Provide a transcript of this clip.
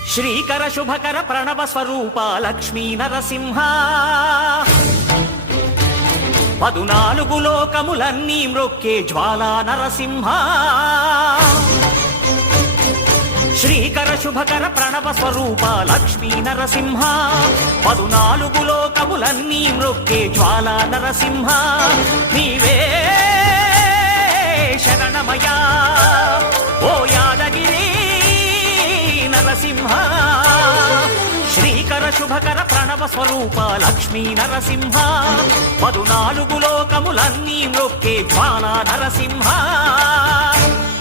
శ్రీకర శుభకర ప్రణవ స్వరూప లక్ష్మీ నరసింహ 14 లోకములన్నీ మ్రొక్కే జ్వాలా నరసింహ శ్రీకర శుభకర ప్రణవ స్వరూప లక్ష్మీ నరసింహ 14 లోకములన్నీ మ్రొక్కే జ్వాలా నరసింహ నీవే శరణమయా ఓ యాదగిరి నరసింహ శ్రీకర శుభకర ప్రణవ స్వరూప లక్ష్మీ నరసింహ 14 లోకములన్నీ మ్రొక్కే జ్వాలా నరసింహ